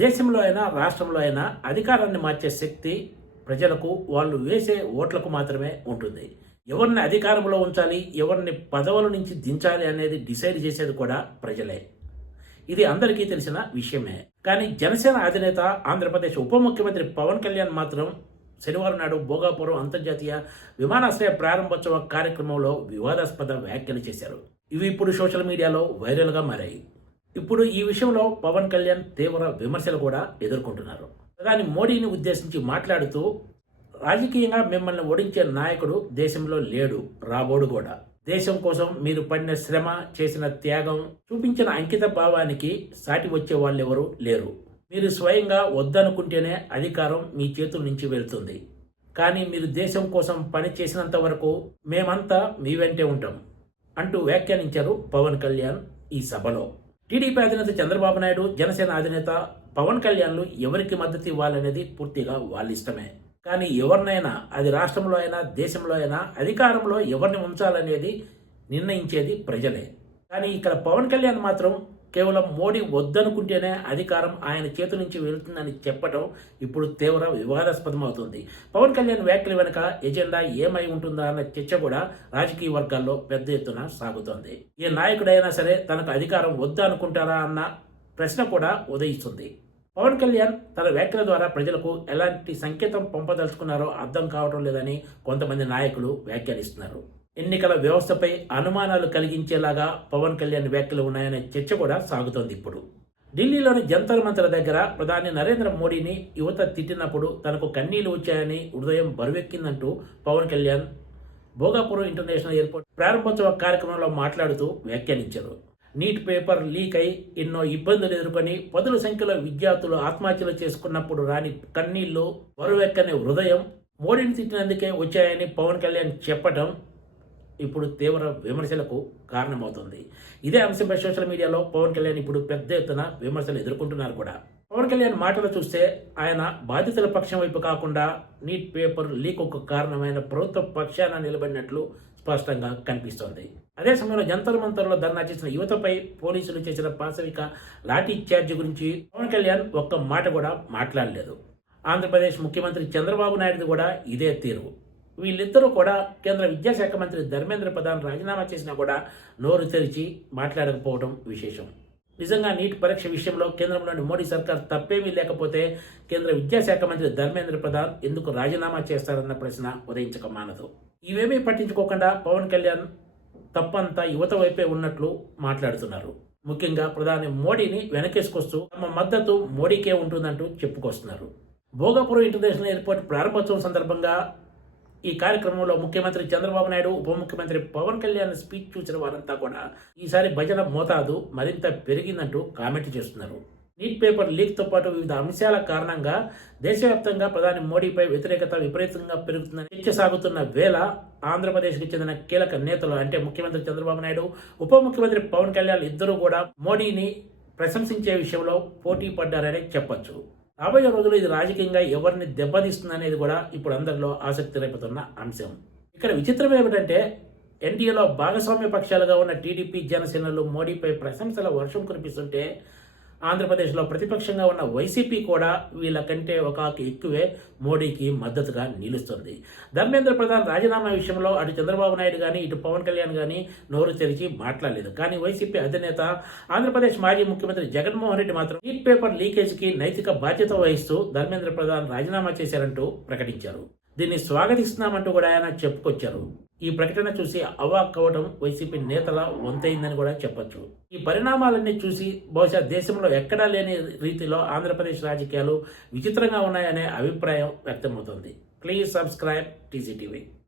దేశంలో అయినా రాష్ట్రంలో అయినా అధికారాన్ని మార్చే శక్తి ప్రజలకు వాళ్ళు వేసే ఓట్లకు మాత్రమే ఉంటుంది. ఎవరిని అధికారంలో ఉంచాలి, ఎవరిని పదవుల నుంచి దించాలి అనేది డిసైడ్ చేసేది కూడా ప్రజలే. ఇది అందరికీ తెలిసిన విషయమే. కానీ జనసేన అధినేత, ఆంధ్రప్రదేశ్ ఉప ముఖ్యమంత్రి పవన్ కళ్యాణ్ మాత్రం శనివారం నాడు భోగాపురం అంతర్జాతీయ విమానాశ్రయ ప్రారంభోత్సవ కార్యక్రమంలో వివాదాస్పద వ్యాఖ్యలు చేశారు. ఇవి ఇప్పుడు సోషల్ మీడియాలో వైరల్గా మారాయి. ఇప్పుడు ఈ విషయంలో పవన్ కళ్యాణ్ తీవ్ర విమర్శలు కూడా ఎదుర్కొంటున్నారు. ప్రధాని మోడీని ఉద్దేశించి మాట్లాడుతూ, రాజకీయంగా మిమ్మల్ని ఓడించే నాయకుడు దేశంలో లేడు, రాబోడు కూడా. దేశం కోసం మీరు పడిన శ్రమ, చేసిన త్యాగం, చూపించిన అంకిత భావానికి సాటి వచ్చే వాళ్ళెవరూ లేరు. మీరు స్వయంగా వద్దనుకుంటేనే అధికారం మీ చేతుల నుంచి వెళ్తుంది. కానీ మీరు దేశం కోసం పని చేసినంత వరకు మేమంతా మీ వెంటే ఉంటాం అంటూ వ్యాఖ్యానించారు పవన్ కళ్యాణ్ ఈ సభలో. టీడీపీ అధినేత చంద్రబాబు నాయుడు, జనసేన అధినేత పవన్ కళ్యాణ్లు ఎవరికి మద్దతు ఇవ్వాలనేది పూర్తిగా వాళ్ళ ఇష్టమే. కానీ ఎవరినైనా, అది రాష్ట్రంలో అయినా దేశంలో అయినా, అధికారంలో ఎవరిని ఉంచాలనేది నిర్ణయించేది ప్రజలే. కానీ ఇక్కడ పవన్ కళ్యాణ్ మాత్రం కేవలం మోడీ వద్దనుకుంటేనే అధికారం ఆయన చేతుల నుంచి వెళుతుందని చెప్పడం ఇప్పుడు తీవ్ర వివాదాస్పదమవుతుంది. పవన్ కళ్యాణ్ వ్యాఖ్యల వెనుక ఎజెండా ఏమై ఉంటుందా అన్న చర్చ కూడా రాజకీయ వర్గాల్లో పెద్ద ఎత్తున సాగుతోంది. ఏ నాయకుడైనా సరే తనకు అధికారం వద్దనుకుంటారా అన్న ప్రశ్న కూడా ఉదయిస్తుంది. పవన్ కళ్యాణ్ తన వ్యాఖ్యల ద్వారా ప్రజలకు ఎలాంటి సంకేతం పంపదలుచుకున్నారో అర్థం కావడం లేదని కొంతమంది నాయకులు వ్యాఖ్యానిస్తున్నారు. ఎన్నికల వ్యవస్థపై అనుమానాలు కలిగించేలాగా పవన్ కళ్యాణ్ వ్యాఖ్యలు ఉన్నాయనే చర్చ కూడా సాగుతోంది. ఇప్పుడు ఢిల్లీలోని జంతర్ మంతర్ దగ్గర ప్రధాని నరేంద్ర మోడీని యువత తిట్టినప్పుడు తనకు కన్నీళ్లు వచ్చాయని, హృదయం బరువెక్కిందంటూ పవన్ కళ్యాణ్ భోగాపురం ఇంటర్నేషనల్ ఎయిర్పోర్ట్ ప్రారంభోత్సవ కార్యక్రమంలో మాట్లాడుతూ వ్యాఖ్యానించారు. నీట్ పేపర్ లీక్ అయి ఎన్నో ఇబ్బందులు ఎదుర్కొని పదుల సంఖ్యలో విద్యార్థులు ఆత్మహత్యలు చేసుకున్నప్పుడు రాని కన్నీళ్లు, బరువెక్కని హృదయం మోడీని తిట్టినందుకే వచ్చాయని పవన్ కళ్యాణ్ చెప్పడం ఇప్పుడు తీవ్ర విమర్శలకు కారణమవుతుంది. ఇదే అంశంపై సోషల్ మీడియాలో పవన్ కళ్యాణ్ ఇప్పుడు పెద్ద ఎత్తున విమర్శలు ఎదుర్కొంటున్నారు కూడా. పవన్ కళ్యాణ్ మాటలు చూస్తే ఆయన బాధితుల పక్షం వైపు కాకుండా నీట్ పేపర్ లీక్కు కారణమైన ప్రభుత్వ పక్షాన నిలబడినట్లు స్పష్టంగా కనిపిస్తోంది. అదే సమయంలో జంతర్ మంతర్లో ధర్నా చేసిన యువతపై పోలీసులు చేసిన పాశవిక లాఠీ చార్జ్ గురించి పవన్ కళ్యాణ్ ఒక్క మాట కూడా మాట్లాడలేదు. ఆంధ్రప్రదేశ్ ముఖ్యమంత్రి చంద్రబాబు నాయుడు కూడా ఇదే తీరు. వీళ్ళిద్దరూ కూడా కేంద్ర విద్యాశాఖ మంత్రి ధర్మేంద్ర ప్రధాన్ రాజీనామా చేసినా కూడా నోరు తెరిచి మాట్లాడకపోవడం విశేషం. నిజంగా నీట్ పరీక్ష విషయంలో కేంద్రంలోని మోడీ సర్కార్ తప్పేమీ లేకపోతే కేంద్ర విద్యాశాఖ మంత్రి ధర్మేంద్ర ప్రధాన్ ఎందుకు రాజీనామా చేస్తారన్న ప్రశ్న ఉదయించక మానదు. ఇవేమీ పట్టించుకోకుండా పవన్ కళ్యాణ్ తప్పంతా యువత వైపే ఉన్నట్లు మాట్లాడుతున్నారు. ముఖ్యంగా ప్రధాని మోడీని వెనకేసుకొస్తూ తమ మద్దతు మోడీకే ఉంటుందంటూ చెప్పుకొస్తున్నారు. భోగాపురం ఇంటర్నేషనల్ ఎయిర్పోర్ట్ ప్రారంభోత్సవం సందర్భంగా ఈ కార్యక్రమంలో ముఖ్యమంత్రి చంద్రబాబు నాయుడు, ఉప ముఖ్యమంత్రి పవన్ కళ్యాణ్ స్పీచ్ చూసిన వారంతా కూడా ఈసారి భజన మోతాదు మరింత పెరిగిందంటూ కామెంట్ చేస్తున్నారు. నీట్ పేపర్ లీక్తో పాటు వివిధ అంశాల కారణంగా దేశవ్యాప్తంగా ప్రధాని మోడీపై వ్యతిరేకత విపరీతంగా పెరుగుతుందని చర్చ సాగుతున్న వేళ ఆంధ్రప్రదేశ్కి చెందిన కీలక నేతలు అంటే ముఖ్యమంత్రి చంద్రబాబు నాయుడు, ఉప ముఖ్యమంత్రి పవన్ కళ్యాణ్ ఇద్దరూ కూడా మోడీని ప్రశంసించే విషయంలో పోటీ పడ్డారనే చెప్పొచ్చు. రాబోయే రోజులు ఇది రాజకీయంగా ఎవరిని దెబ్బతీస్తుందనేది కూడా ఇప్పుడు అందరిలో ఆసక్తి రేపుతున్న అంశం. ఇక్కడ విచిత్రం ఏమిటంటే ఎన్డీఏలో భాగస్వామ్య పక్షాలుగా ఉన్న టీడీపీ, జనసేనలు మోడీపై ప్రశంసల వర్షం కురిపిస్తుంటే ఆంధ్రప్రదేశ్లో ప్రతిపక్షంగా ఉన్న వైసీపీ కూడా వీళ్ళకంటే ఒక ఎక్కువే మోడీకి మద్దతుగా నిలుస్తుంది. ధర్మేంద్ర ప్రధాన్ రాజీనామా విషయంలో అటు చంద్రబాబు నాయుడు కానీ ఇటు పవన్ కళ్యాణ్ కానీ నోరు తెరిచి మాట్లాడలేదు. కానీ వైసీపీ అధినేత, ఆంధ్రప్రదేశ్ మాజీ ముఖ్యమంత్రి జగన్మోహన్ రెడ్డి మాత్రం నీట్ పేపర్ లీకేజీకి నైతిక బాధ్యత వహిస్తూ ధర్మేంద్ర ప్రధాన్ రాజీనామా చేశారంటూ ప్రకటించారు. దీన్ని స్వాగతిస్తున్నామంటూ కూడా ఆయన చెప్పుకొచ్చారు. ఈ ప్రకటన చూసి అవాక్ అవ్వడం వైసీపీ నేతల వంతైందని కూడా చెప్పొచ్చు. ఈ పరిణామాలన్నీ చూసి బహుశా దేశంలో ఎక్కడా లేని రీతిలో ఆంధ్రప్రదేశ్ రాజకీయాలు విచిత్రంగా ఉన్నాయనే అభిప్రాయం వ్యక్తమవుతోంది. Please subscribe TGTV.